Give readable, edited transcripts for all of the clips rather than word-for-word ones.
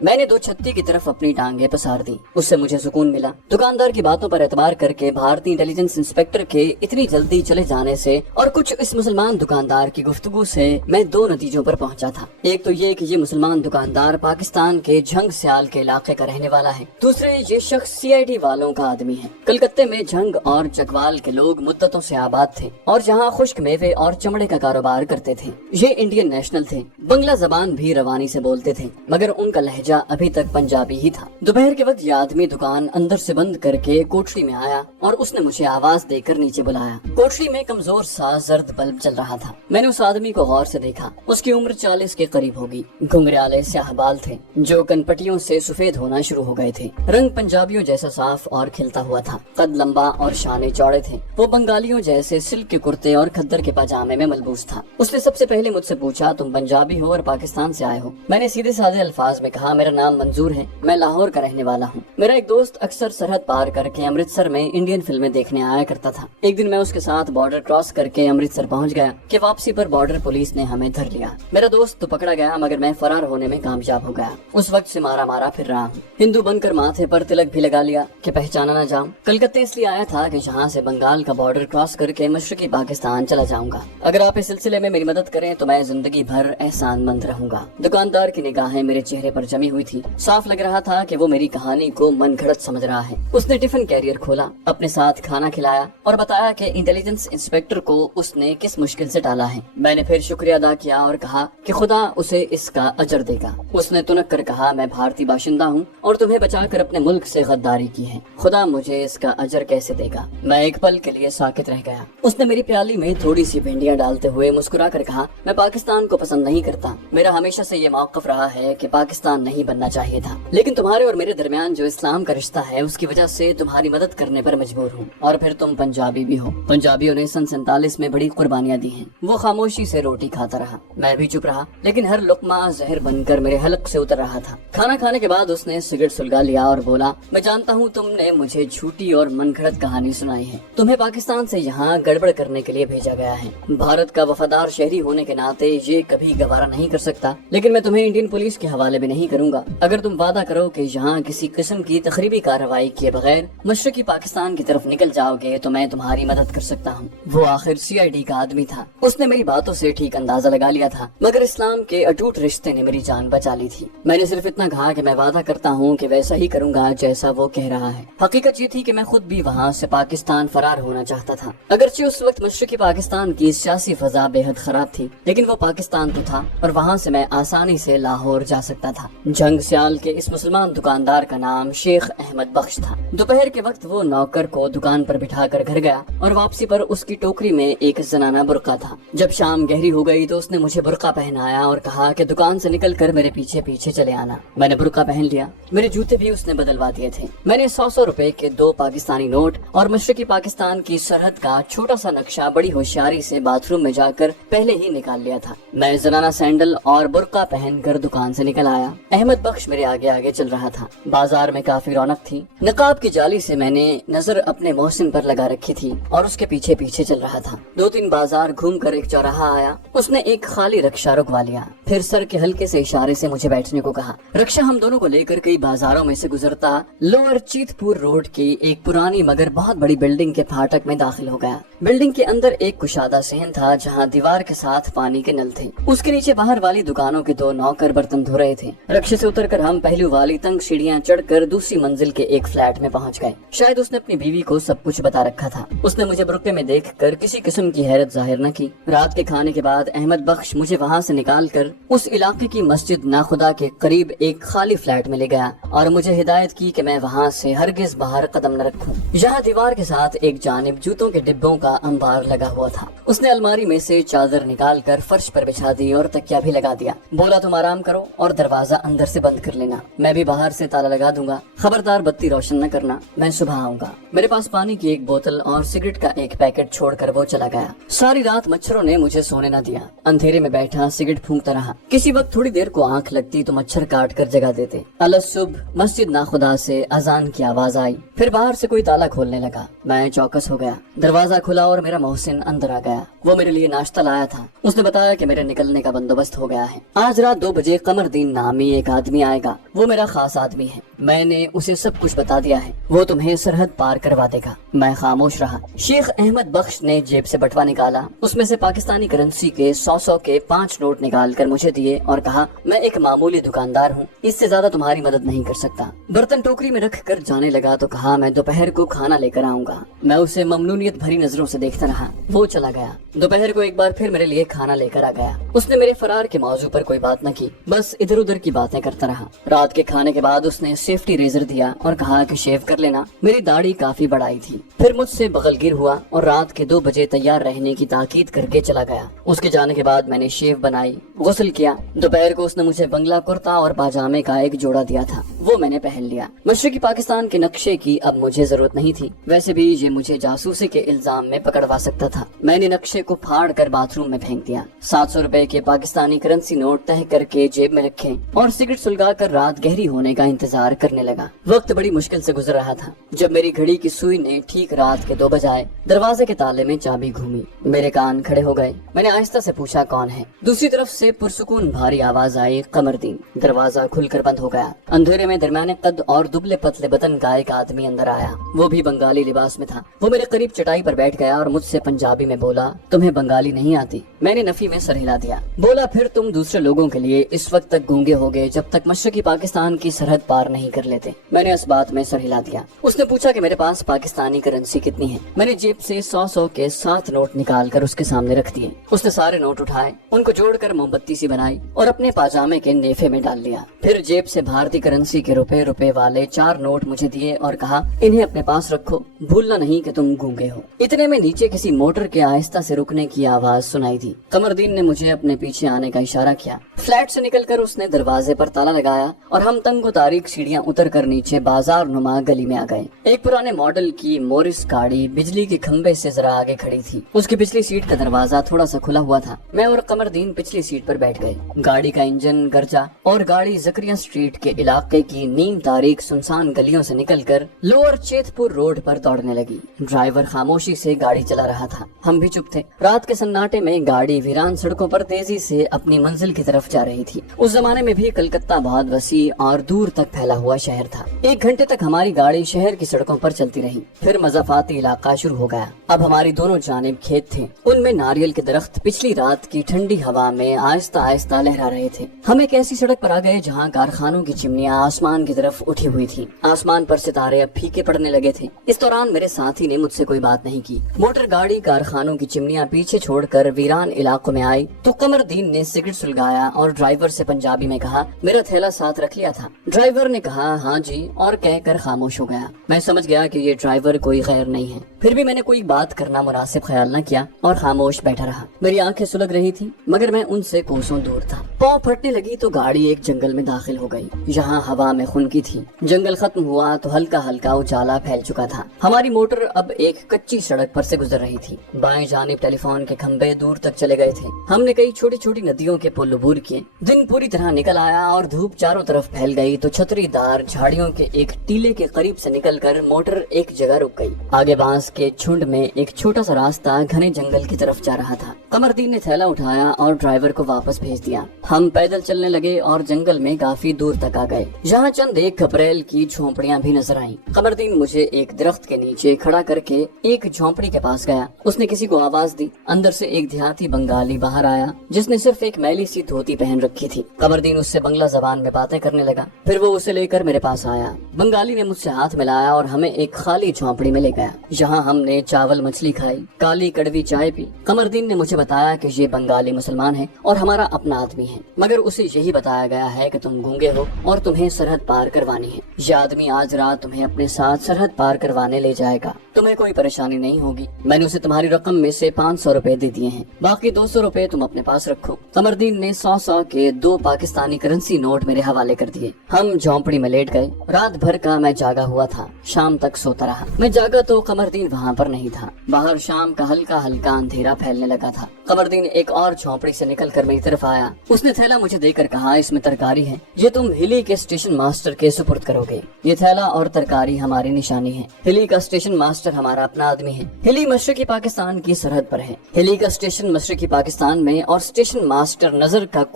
میں نے 2 کی طرف اپنی ٹانگیں پسار دی. اس سے مجھے سکون ملا. دکاندار کی باتوں پر اعتبار کر کے بھارتی انٹیلیجنس انسپیکٹر کے اتنی جلدی چلے جانے سے اور کچھ اس مسلمان دکاندار کی گفتگو سے میں 2 نتیجوں پر پہنچا تھا. ایک تو یہ کہ یہ مسلمان دکاندار پاکستان کے جھنگ سیال کے علاقے کا رہنے والا ہے. دوسرے یہ شخص CID والوں کا آدمی ہے. کلکتے میں جھنگ اور چکوال کے لوگ مدتوں سے آباد تھے اور جہاں خشک میوے اور چمڑے کا کاروبار کرتے تھے. یہ انڈین نیشنل تھے. بنگلہ زبان بھی روانی سے بولتے تھے مگر ان کا لہجہ ابھی تک پنجابی ہی تھا. دوپہر کے وقت یہ آدمی دکان اندر سے بند کر کے کوٹری میں آیا اور اس نے مجھے آواز دے کر نیچے بلایا. کوٹری میں کمزور سا زرد بلب چل رہا تھا. میں نے اس آدمی کو غور سے دیکھا. اس کی عمر 40 کے قریب ہوگی. گھنگریالے سیاہ بال تھے جو کنپٹیوں سے سفید ہونا شروع ہو گئے تھے. رنگ پنجابیوں جیسا صاف اور کھلتا ہوا تھا. قد لمبا اور شانے چوڑے تھے. وہ بنگالیوں جیسے سلک کے کرتے اور کھدر کے پاجامے میں ملبوس تھا. اس نے سب سے پہلے مجھ سے پوچھا تم پنجابی ہو اور پاکستان سے آئے ہو؟ میں نے سیدھے سادے الفاظ میں کہا میرا نام منظور ہے, میں لاہور کا رہنے والا ہوں. میرا ایک دوست اکثر سرحد پار کر کے امرتسر میں انڈین فلمیں دیکھنے آیا کرتا تھا. ایک دن میں اس کے ساتھ بارڈر کراس کر کے امرتسر پہنچ گیا کہ واپسی پر بارڈر پولیس نے ہمیں دھر لیا. میرا دوست تو پکڑا گیا مگر میں فرار ہونے میں کامیاب ہو گیا. اس وقت سے مارا پھر رہا ہوں. ہندو بن کر ماتھے پر تلک بھی لگا لیا کہ پہچانا نہ جاؤں. کلکتے اس لیے آیا تھا کہ جہاں سے بنگال کا بارڈر کراس کر کے مشرقی پاکستان چلا جاؤں گا. اگر آپ اس سلسلے میں میری مدد کریں تو میں زندگی بھر احسان مند رہوں گا. دکاندار کی نگاہیں میرے چہرے پر جمی ہوئی تھی. صاف لگ رہا تھا کہ وہ میری کہانی کو من گھڑت سمجھ رہا ہے. اس نے ٹفن کیریئر کھولا, اپنے ساتھ کھانا کھلایا اور بتایا کہ انٹیلیجنس انسپیکٹر کو اس نے کس مشکل سے ٹالا ہے. میں نے پھر شکریہ ادا کیا اور کہا کہ خدا اسے اس کا اجر دے گا. اس نے تنک کر کہا میں بھارتی باشندہ ہوں اور تمہیں بچا کر اپنے ملک سے غداری کی ہے. خدا مجھے اس کا اجر کیسے دے گا؟ میں ایک پل کے لیے ساکت رہ گیا. اس نے میری پیالی میں تھوڑی سی بھنڈیاں ڈالتے ہوئے مسکرا کر کہا میں پاکستان کو پسند نہیں کرتا. میرا ہمیشہ سے یہ موقف رہا ہے کہ پاکستان نہیں بننا چاہیے تھا, لیکن تمہارے اور میرے درمیان جو اسلام کا رشتہ ہے اس کی وجہ سے تمہاری مدد کرنے پر مجبور ہوں. اور پھر تم پنجابی بھی ہو. پنجابیوں نے سن 47 میں بڑی قربانیاں دی ہیں. وہ خاموشی سے روٹی کھاتا رہا. میں بھی چپ رہا لیکن ہر لقمہ زہر بن کر میرے حلق سے اتر رہا تھا. کھانا کھانے کے بعد اس نے سگریٹ سلگا لیا اور بولا میں جانتا ہوں تم نے مجھے جھوٹی اور من گھڑت کہانی سنائی ہے. تمہیں پاکستان سے یہاں گڑبڑ کرنے کے لیے بھیجا گیا ہے. بھارت کا وفادار شہری ہونے کے ناطے یہ کبھی گوارا نہیں کر سکتا, لیکن میں تمہیں انڈین پولیس کے حوالے بھی نہیں کروں گا. اگر تم وعدہ کرو کہ یہاں کسی قسم کی تخریبی کارروائی کیے بغیر مشرقی پاکستان کی طرف نکل جاؤ گے تو میں تمہاری مدد کر سکتا ہوں. وہ آخر CID کا آدمی تھا. اس نے میری باتوں سے ٹھیک اندازہ لگا لیا تھا مگر اسلام کے اٹوٹ رشتے نے میری جان بچا لی تھی. میں نے صرف اتنا کہا کہ میں وعدہ کرتا ہوں کہ ویسا ہی کروں گا جیسا وہ کہہ رہا ہے. حقیقت یہ تھی کہ میں خود بھی وہاں سے پاکستان فرار ہونا چاہتا تھا. اگرچہ اس وقت مشرقی پاکستان کی سیاسی فضا بے حد خراب تھی لیکن وہ پاکستان تو تھا اور وہاں سے میں آسانی سے لاہور جا سکتا تھا. جنگ سیال کے اس مسلمان دکاندار کا نام شیخ احمد بخش تھا. دوپہر کے وقت وہ نوکر کو دکان پر بٹھا کر گھر گیا اور واپسی پر اس کی ٹوکری میں ایک زنانہ برقع تھا. جب شام گہری ہو گئی تو اس نے مجھے برقع پہنایا اور کہا کہ دکان سے نکل کر میرے پیچھے پیچھے چلے آنا. میں نے برقع پہن لیا. میرے جوتے بھی اس نے بدلوا دیے تھے. میں نے 100 روپے کے 2 پاکستانی نوٹ اور مشرقی پاکستان کی سرحد کا چھوٹا سا نقشہ بڑی ہوشیاری سے باتھ روم میں جا کر پہلے ہی نکال لیا تھا. میں زنانہ سینڈل اور برقع پہن کر دکان سے نکل آیا. احمد بخش میرے آگے آگے چل رہا تھا. بازار میں کافی رونق تھی. نقاب کی جالی سے میں نے نظر اپنے محسن پر لگا رکھی تھی اور اس کے پیچھے پیچھے چل رہا تھا. 2-3 بازار گھوم کر ایک چوراہا آیا. اس نے ایک خالی رکشہ رکوا لیا, پھر سر کے ہلکے سے اشارے سے مجھے بیٹھنے کو کہا. رکشہ ہم دونوں کو لے کر کئی بازاروں میں سے گزرتا لوور چیت پور روڈ کی ایک پرانی مگر بہت بڑی بلڈنگ کے پھاٹک میں داخل ہو گیا. بلڈنگ کے اندر ایک کشادہ صحن تھا جہاں دیوار کے ساتھ پانی کے نل تھے. اس کے نیچے باہر والی دکانوں کے 2 نوکر برتن دھو رہے تھے. رکشے سے اتر کر ہم پہلو والی تنگ سیڑھیاں چڑھ کر دوسری منزل کے ایک فلیٹ میں پہنچ گئے. شاید اس نے اپنی بیوی کو سب کچھ بتا رکھا تھا. اس نے مجھے برقعے میں دیکھ کر کسی قسم کی حیرت ظاہر نہ کی. رات کے کھانے کے بعد احمد بخش مجھے وہاں سے نکال کر اس علاقے کی مسجد ناخدا کے قریب ایک خالی فلیٹ میں لے گیا اور مجھے ہدایت کی کہ میں وہاں سے ہرگز باہر قدم نہ رکھوں. یہاں دیوار کے ساتھ ایک جانب جوتوں کے ڈبوں کا انبار لگا ہوا تھا. اس نے الماری میں سے چادر نکال کر فرش پر بچھا دی اور تکیا بھی لگا دیا. بولا تم آرام کرو اور دروازہ اندر سے بند کر لینا. میں بھی باہر سے تالا لگا دوں گا. خبردار بتی روشن نہ کرنا. میں صبح آؤں گا. میرے پاس پانی کی ایک بوتل اور سگریٹ کا ایک پیکٹ چھوڑ کر وہ چلا گیا. ساری رات مچھروں نے مجھے سونے نہ دیا. اندھیرے میں بیٹھا سگریٹ پھونکتا رہا. کسی وقت تھوڑی دیر کو آنکھ لگتی تو مچھر کاٹ کر جگا دیتے. الصبح مسجد ناخدا سے اذان کی آواز آئی. پھر باہر سے کوئی تالا کھولنے لگا. میں چوکس ہو گیا. دروازہ کھلا اور میرا محسن اندر آ گیا. وہ میرے لیے ناشتہ لایا تھا. اس نے بتایا کہ میرے نکلنے کا بندوبست ہو گیا ہے. آج رات 2 بجے قمر دین نامی ایک ایک آدمی آئے گا، وہ میرا خاص آدمی ہے، میں نے اسے سب کچھ بتا دیا ہے، وہ تمہیں سرحد پار کروا دے گا۔ میں خاموش رہا۔ شیخ احمد بخش نے جیب سے بٹوا نکالا، اس میں سے پاکستانی کرنسی کے 100 کے 5 نوٹ نکال کر مجھے دیے اور کہا، میں ایک معمولی دکاندار ہوں، اس سے زیادہ تمہاری مدد نہیں کر سکتا۔ برتن ٹوکری میں رکھ کر جانے لگا تو کہا، میں دوپہر کو کھانا لے کر آؤں گا۔ میں اسے ممنونیت بھری نظروں سے دیکھتا رہا۔ وہ چلا گیا۔ دوپہر کو ایک بار پھر میرے لیے کھانا لے کر آ گیا۔ اس نے میرے فرار کے موضوع پر کوئی بات نہ کی، بس ادھر ادھر کی باتیں کرتا رہا۔ رات کے کھانے کے بعد اس نے سیفٹی ریزر دیا اور کہا کہ شیو کر لینا۔ میری داڑھی کافی بڑائی تھی۔ پھر مجھ سے بغل گیر ہوا اور رات کے 2 بجے تیار رہنے کی تاکید کر کے چلا گیا۔ اس کے جانے کے بعد میں نے شیو بنائی، غسل کیا۔ دوپہر کو اس نے مجھے بنگلہ کرتا اور پاجامے کا ایک جوڑا دیا تھا، وہ میں نے پہن لیا۔ مشرقی پاکستان کے نقشے کی اب مجھے ضرورت نہیں تھی، ویسے بھی یہ مجھے جاسوسی کے الزام میں پکڑوا سکتا تھا۔ میں نے نقشے کو پھاڑ کر باتھ روم میں پھینک دیا۔ 700 روپے کے پاکستانی کرنسی نوٹ تہہ کر کے جیب میں رکھے اور سگریٹ سلگا کر رات گہری ہونے کا انتظار کرنے لگا۔ وقت بڑی مشکل سے گزر رہا تھا۔ جب میری گھڑی کی سوئی نے ٹھیک رات کے 2 بجائے، دروازے کے تالے میں چابی گھومی، میرے کان کھڑے ہو گئے۔ میں نے آہستہ سے پوچھا، کون ہے؟ دوسری طرف سے پرسکون بھاری آواز آئی، قمردین۔ دروازہ کھل کر بند ہو گیا۔ اندھیرے میں درمیانے قد اور دبلے پتلے بدن کا ایک آدمی اندر آیا، وہ بھی بنگالی لباس میں تھا۔ وہ میرے قریب چٹائی پر بیٹھ گیا اور مجھ سے پنجابی میں بولا، تمہیں بنگالی نہیں آتی؟ میں نے نفی میں سر ہلا دیا۔ بولا، پھر تم دوسرے لوگوں کے لیے اس وقت تک گونگے ہوگے جب تک مشرقی پاکستان کی سرحد پار نہیں کر لیتے۔ میں نے اس بات میں سر ہلا دیا۔ اس نے پوچھا کہ میرے پاس پاکستانی کرنسی کتنی ہے؟ میں نے جیب سے 100 کے 7 نوٹ نکال کر اس کے سامنے رکھ دیے۔ اس نے سارے نوٹ اٹھائے، ان کو جوڑ کر موم بتی سی بنائی اور اپنے پاجامے کے نیفے میں ڈال لیا۔ پھر جیب سے بھارتی کرنسی کے روپے والے 4 نوٹ مجھے دیے اور کہا، انہیں اپنے پاس رکھو، بھولنا نہیں کہ تم گونگے ہو۔ اتنے میں نیچے کسی موٹر کے آہستہ سے رکنے کی آواز سنائی دی۔ قمردین نے مجھے اپنے پیچھے آنے کا اشارہ کیا۔ فلیٹ سے نکل کر اس نے دروازے پر تالا لگایا اور ہم تنگ و تاریک سیڑھیاں اتر کر نیچے بازار نما گلی میں آ گئے۔ ایک پرانے ماڈل کی مورس گاڑی بجلی کے کھمبے سے ذرا آگے کھڑی تھی۔ اس کی پچھلی سیٹ کا دروازہ تھوڑا سا کھلا ہوا تھا۔ میں اور قمردین پچھلی سیٹ پر بیٹھ گئے۔ گاڑی کا انجن گرجا اور گاڑی زکریا اسٹریٹ کے علاقے کی نیم تاریک سنسان گلیوں سے نکل کر لوور چیت پور روڈ پر دوڑنے لگی۔ ڈرائیور خاموشی سے گاڑی چلا رہا تھا، ہم بھی چپ تھے۔ رات کے سناٹے میں گاڑی ویران سڑکوں پر تیزی سے اپنی منزل کی طرف جا رہی تھی۔ اس زمانے میں بھی کلکتہ بہت وسیع اور دور تک پھیلا ہوا شہر تھا۔ 1 گھنٹے تک ہماری گاڑی شہر کی سڑکوں پر چلتی رہی، پھر مضافاتی علاقہ شروع ہو گیا۔ اب ہماری دونوں جانب کھیت تھے، ان میں ناریل کے درخت پچھلی رات کی ٹھنڈی ہوا میں آہستہ آہستہ لہرا رہے تھے۔ ہم ایک ایسی سڑک پر آ گئے جہاں کارخانوں کی چمنیاں آسمان کی طرف اٹھی ہوئی تھی۔ آسمان پر ستارے اب پھیکے پڑنے لگے تھے۔ اس دوران میرے ساتھی نے مجھ سے کوئی بات نہیں کی۔ موٹر گاڑی کارخانوں کی چمنیاں پیچھے چھوڑ کر ویران علاقوں میں آئی تو قمردین نے سگریٹ سلگایا اور ڈرائیور سے پنجابی میں کہا، میرا تھیلا ساتھ رکھ لیا تھا؟ ڈرائیور نے کہا، ہاں جی، اور کہہ کر خاموش ہو گیا۔ میں سمجھ گیا کہ یہ ڈرائیور کوئی غیر نہیں ہے، پھر بھی میں نے کوئی بات کرنا مناسب خیال نہ کیا اور خاموش بیٹھا رہا۔ میری آنکھیں سلگ رہی تھی مگر میں ان سے کوسوں دور تھا۔ پاؤں پھٹنے لگی تو گاڑی ایک جنگل میں داخل ہو گئی جہاں ہوا میں خنکی تھی۔ جنگل ختم ہوا تو ہلکا ہلکا اجالا پھیل چکا تھا۔ ہماری موٹر اب ایک کچی سڑک پر سے گزر رہی تھی۔ بائیں جانب ٹیلی فون کے کھمبے دور تک چلے گئے تھے۔ ہم نے کئی چھوٹی چھوٹی ندیوں کے پل عبور کیے۔ دن پوری طرح نکل آیا اور دھوپ چاروں طرف پھیل گئی تو چھتری دار جھاڑیوں کے ایک ٹیلے کے قریب سے نکل کر موٹر ایک جگہ رک گئی۔ آگے بانس کے جھنڈ میں ایک چھوٹا سا راستہ گھنے جنگل کی طرف جا رہا تھا۔ قمردین نے تھیلا اٹھایا اور ڈرائیور کو واپس بھیج دیا۔ ہم پیدل چلنے لگے اور جنگل میں کافی دور تک آ گئے جہاں چند ایک کھپریل کی جھونپڑیاں بھی نظر آئیں۔ قمردین مجھے ایک درخت کے نیچے کھڑا کر کے ایک جھونپڑی کے پاس گیا۔ اس نے کسی کو آواز دی۔ اندر سے ایک دیہاتی بنگالی باہر آیا جس نے صرف ایک میلی سی دھوتی پہن رکھی تھی۔ قمردین اس سے بنگلہ زبان میں باتیں کرنے لگا، پھر وہ اسے لے کر میرے پاس آیا۔ بنگالی نے مجھ سے ہاتھ ملایا اور ہمیں ایک خالی جھونپڑی میں لے گیا جہاں ہم نے چاول مچھلی کھائی، کالی کڑوی چائے پی۔ قمردین نے مجھے بتایا کہ یہ بنگالی مسلمان ہے اور ہمارا اپنا آدمی ہے، مگر اسے یہی بتایا گیا ہے کہ تم گونگے ہو اور تمہیں سرحد پار کروانی ہے۔ یہ آدمی آج رات تمہیں اپنے ساتھ سرحد پار کروانے لے جائے گا، تمہیں کوئی پریشانی نہیں ہوگی۔ میں نے اسے تمہاری رقم میں سے 500 روپے دے دیے ہیں، باقی 200 روپے تم اپنے پاس رکھو۔ قمردین نے 100 کے 2 پاکستانی کرنسی نوٹ میرے حوالے کر دیے۔ ہم جھونپڑی میں لیٹ گئے۔ رات بھر کا میں جاگا ہوا تھا، شام تک سوتا رہا۔ میں جاگا تو قمردین وہاں پر نہیں تھا۔ باہر شام کا ہلکا ہلکا اندھیرا پھیلنے لگا تھا۔ قمردین ایک اور جھونپڑی سے نکل کر میری طرف آیا۔ اس نے تھیلا مجھے دے کر کہا، اس میں ترکاری ہے، یہ تم ہلی کے اسٹیشن ماسٹر کے سپرد کرو گے۔ یہ تھیلا اور ترکاری ہماری نشانی ہے۔ ہلی کا اسٹیشن ماسٹر ہمارا اپنا آدمی ہے۔ ہلی مشرقی پاکستان کی سرحد پر ہے۔ ہلی کا اسٹیشن مشرقی پاکستان میں اور اسٹیشن ماسٹر نظر کا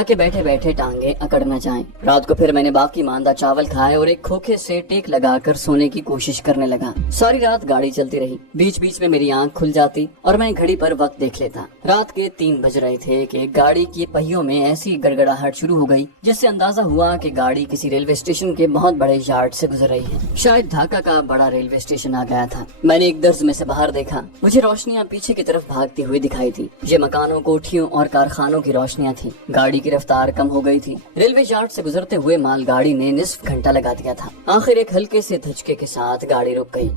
تاکہ بیٹھے بیٹھے ٹانگیں اکڑ نہ جائیں۔ رات کو پھر میں نے باقی ماندہ چاول کھائے اور ایک کھوکھے سے ٹیک لگا کر سونے کی کوشش کرنے لگا۔ ساری رات گاڑی چلتی رہی، بیچ بیچ میں میری آنکھ کھل جاتی اور میں گھڑی پر وقت دیکھ لیتا۔ رات کے 3 بج رہے تھے کہ گاڑی کی پہیوں میں ایسی گڑگڑاہٹ شروع ہو گئی جس سے اندازہ ہوا کہ گاڑی کسی ریلوے اسٹیشن کے بہت بڑے یارڈ سے گزر رہی ہے۔ شاید ڈھاکہ کا بڑا ریلوے اسٹیشن آ گیا تھا۔ میں نے ایک درز میں سے باہر دیکھا، مجھے روشنیاں پیچھے کی طرف بھاگتی ہوئی دکھائی تھی۔ یہ مکانوں، کوٹھیوں اور کارخانوں کی روشنیاں تھیں۔ گاڑی کی رفتار کم ہو گئی تھی۔ ریلوے یارڈ سے گزرتے ہوئے مال گاڑی نے نصف گھنٹہ لگا دیا تھا۔ آخر ایک ہلکے سے دھچکے کے ساتھ گاڑی رک گئی۔